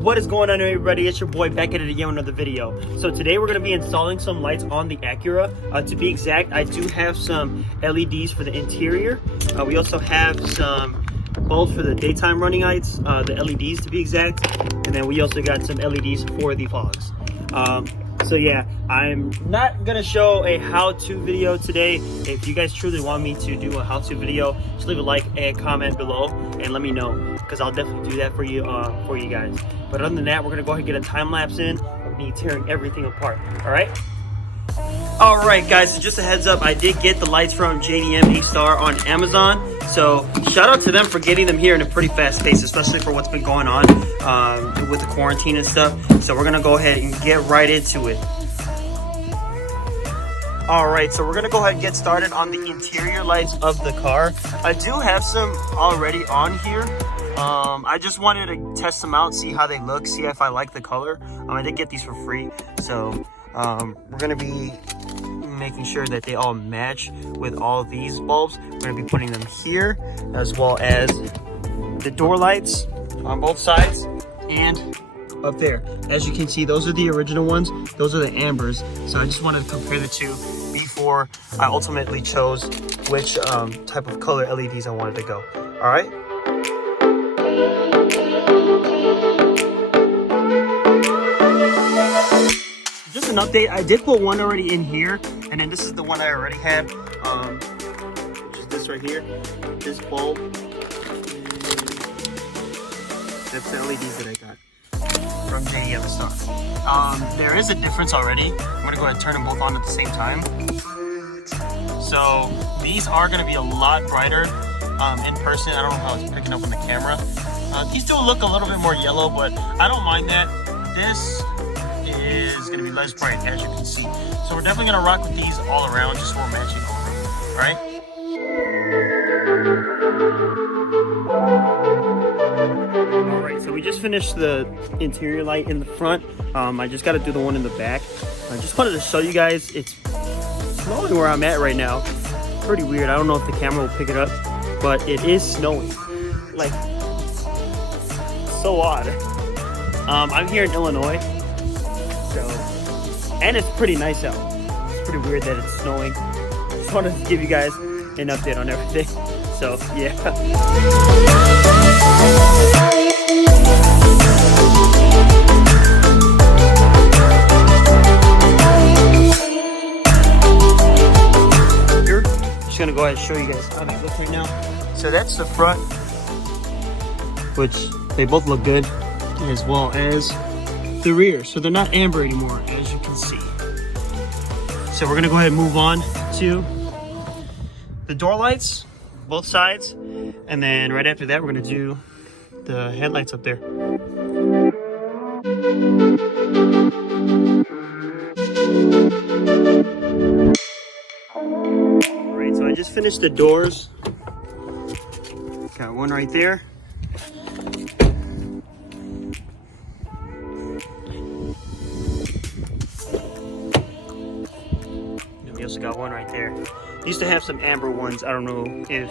What is going on, everybody? It's your boy back at it again with another video. So today we're going to be installing some lights on the Acura. To be exact, I do have some LEDs for the interior. We also have some bulbs for the daytime running lights, the LEDs to be exact. And then we also got some LEDs for the fogs. So yeah, I'm not gonna show a how-to video today. If you guys truly want me to do a how-to video, just leave a like and comment below and let me know, because I'll definitely do that for you guys. But other than that, we're gonna go ahead and get a time lapse in of me tearing everything apart. All right guys, so just a heads up, I did get the lights from JDM A-Star on Amazon. So shout out to them for getting them here in a pretty fast pace, especially for what's been going on with the quarantine and stuff. So we're gonna go ahead and get right into it. All right, so we're gonna go ahead and get started on the interior lights of the car. I do have some already on here. I just wanted to test them out, see how they look, see if I like the color. I did get these for free, so we're gonna be making sure that they all match with all of these bulbs. We're gonna be putting them here, as well as the door lights on both sides and up there. As you can see, those are the original ones. Those are the ambers. So I just wanted to compare the two before I ultimately chose which type of color LEDs I wanted to go. All right. Just an update, I did put one already in here, and then this is the one I already had, which is this right here, this bulb. That's the LEDs that I got from JDM A-Star. There is a difference already. I'm gonna go ahead and turn them both on at the same time. So these are gonna be a lot brighter in person. I don't know how it's picking up on the camera. These do look a little bit more yellow, but I don't mind that. This is going to be less bright, as you can see. So we're definitely going to rock with these all around, just so we're matching all of them. All right, so we just finished the interior light in the front. I just got to do the one in the back. I just wanted to show you guys, it's snowing where I'm at right now. Pretty weird. I don't know if the camera will pick it up, but it is snowing. Like, so odd. I'm here in Illinois. So, and it's pretty nice out. It's pretty weird that it's snowing. Just wanted to give you guys an update on everything. So, yeah. Here, just gonna go ahead and show you guys how they look right now. So that's the front, which they both look good, as well as the rear. So they're not amber anymore, as you can see. So we're gonna go ahead and move on to the door lights, both sides, and then right after that we're gonna do the headlights up there. All right, so I just finished the doors. Got one right there. We also got one right there. Used to have some amber ones. I don't know if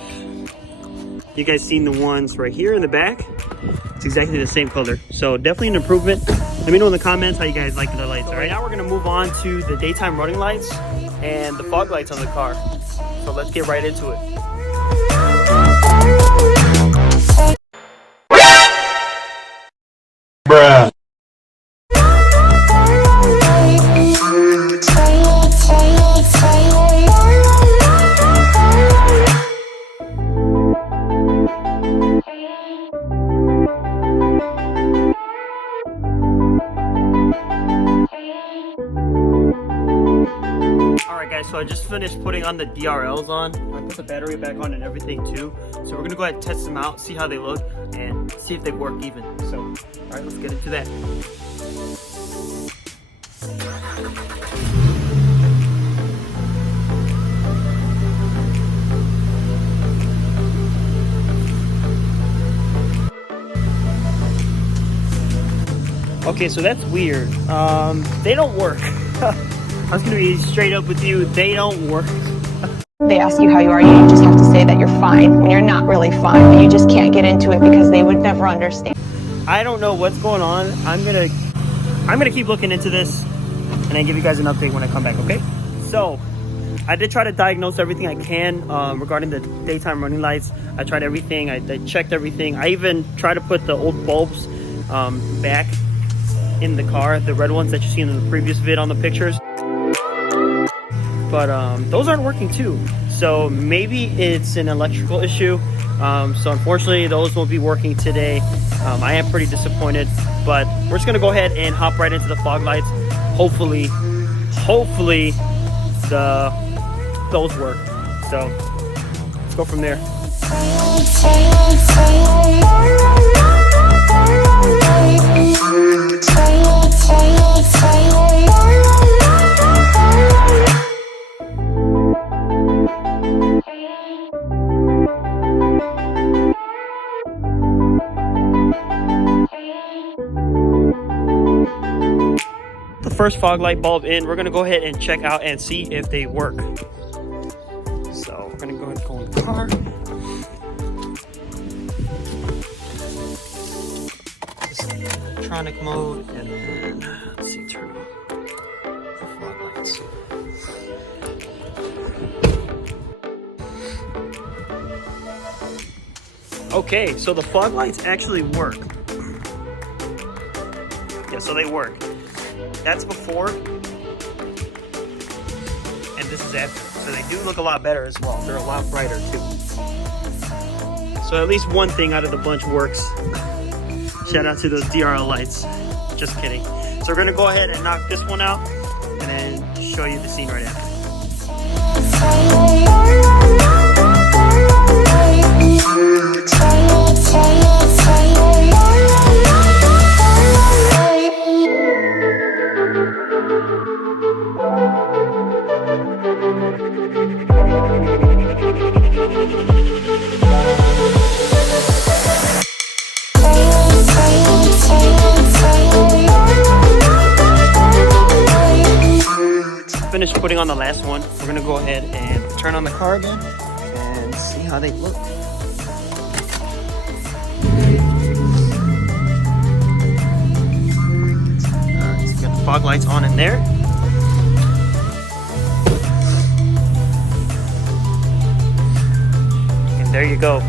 you guys seen the ones right here in the back. It's exactly the same color. So definitely an improvement. Let me know in the comments how you guys like the lights. All right, now we're gonna move on to the daytime running lights and the fog lights on the car. So let's get right into it. Bruh. So I just finished putting on the DRLs on. I put the battery back on and everything too. So we're gonna go ahead and test them out, see how they look, and see if they work even. So, all right, let's get into that. Okay, so that's weird. They don't work. I was gonna be straight up with you, they don't work. They ask you how you are, you just have to say that you're fine when you're not really fine, but you just can't get into it because they would never understand. I don't know what's going on. I'm gonna keep looking into this and then give you guys an update when I come back, okay? So I did try to diagnose everything I can regarding the daytime running lights. I tried everything. I checked everything. I even tried to put the old bulbs back in the car, the red ones that you see in the previous vid on the pictures. But those aren't working too. So maybe it's an electrical issue. So unfortunately, those won't be working today. I am pretty disappointed, but we're just gonna go ahead and hop right into the fog lights. Hopefully those work. So let's go from there. The first fog light bulb in, we're gonna go ahead and check out and see if they work. So we're gonna go ahead and go in the car. This is electronic mode, and then let's see, turn on the fog lights. Okay, so the fog lights actually work. Yeah, so they work. That's before, and this is after. So they do look a lot better as well. They're a lot brighter too. So at least one thing out of the bunch works. Shout out to those DRL lights. Just kidding. So we're gonna go ahead and knock this one out and then show you the scene right after. Finished putting on the last one. We're gonna go ahead and turn on the car again and see how they look. Alright, so got the fog lights on in there. And there you go.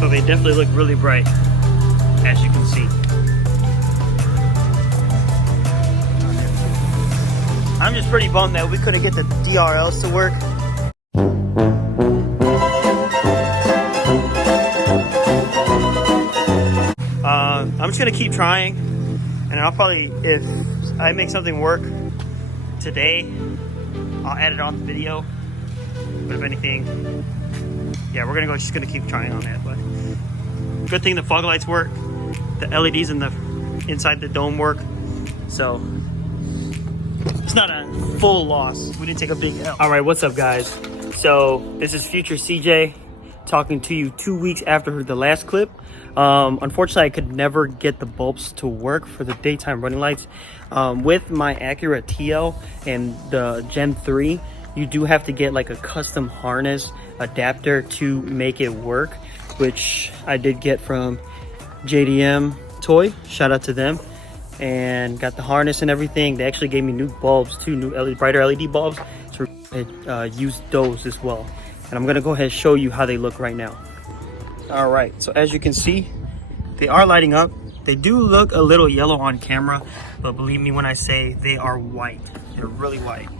So they definitely look really bright, as you can see. I'm just pretty bummed that we couldn't get the DRLs to work. I'm just gonna keep trying, and I'll probably, if I make something work today, I'll add it on the video. But if anything, yeah, we're just gonna keep trying on that. But good thing the fog lights work, the LEDs in the inside the dome work, so it's not a full loss. We didn't take a big L. All right, what's up, guys? So this is future CJ talking to you 2 weeks after the last clip. Unfortunately, I could never get the bulbs to work for the daytime running lights. With my Acura TL and the Gen 3, you do have to get like a custom harness adapter to make it work, which I did get from JDM Toy. Shout out to them. And got the harness and everything. They actually gave me new bulbs, two new brighter LED bulbs, so use those as well. And I'm gonna go ahead and show you how they look right now. All right, so as you can see, they are lighting up. They do look a little yellow on camera, but believe me when I say they are white. They're really white.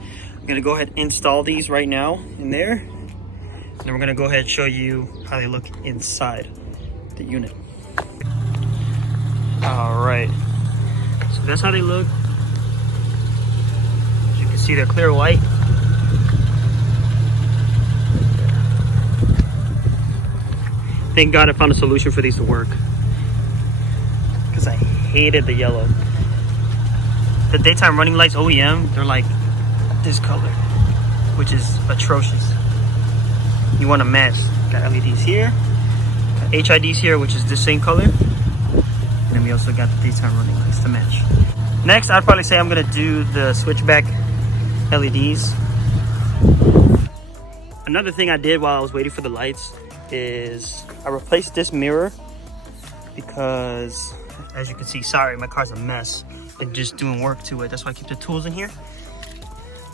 I'm gonna go ahead and install these right now in there. And then we're gonna go ahead and show you how they look inside the unit. All right. So that's how they look. As you can see, they're clear white. Thank God I found a solution for these to work, because I hated the yellow. The daytime running lights OEM, they're like this color, which is atrocious. You want to match. Got LEDs here, got HIDs here, which is the same color. And then we also got the daytime running lights to match. Next, I'd probably say I'm gonna do the switchback LEDs. Another thing I did while I was waiting for the lights is I replaced this mirror because, as you can see, sorry, my car's a mess. And just doing work to it. That's why I keep the tools in here.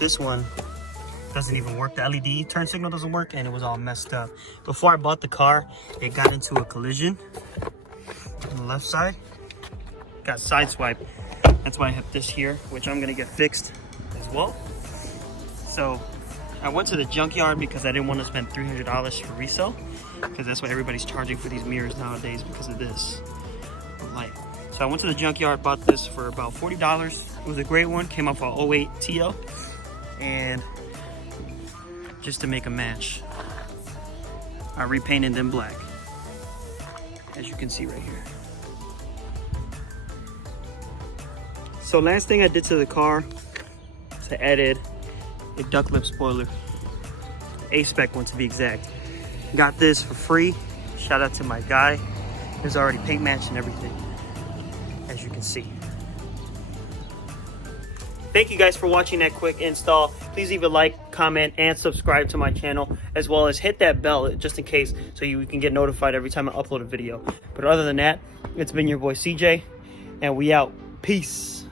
This one doesn't even work. The LED turn signal doesn't work, and it was all messed up. Before I bought the car, it got into a collision on the left side. Got sideswiped. That's why I have this here, which I'm gonna get fixed as well. So I went to the junkyard because I didn't want to spend $300 for resale, because that's what everybody's charging for these mirrors nowadays because of this light. So I went to the junkyard, bought this for about $40. It was a great one, came off an 08 TL, and just to make a match, I repainted them black, as you can see right here. So last thing I did to the car is I added a duck lip spoiler, A-spec one to be exact. Got this for free. Shout out to my guy. There's already paint match and everything, as you can see. Thank you guys for watching that quick install. Please leave a like, comment, and subscribe to my channel, as well as hit that bell just in case, so you can get notified every time I upload a video. But other than that, it's been your boy CJ, and we out. Peace.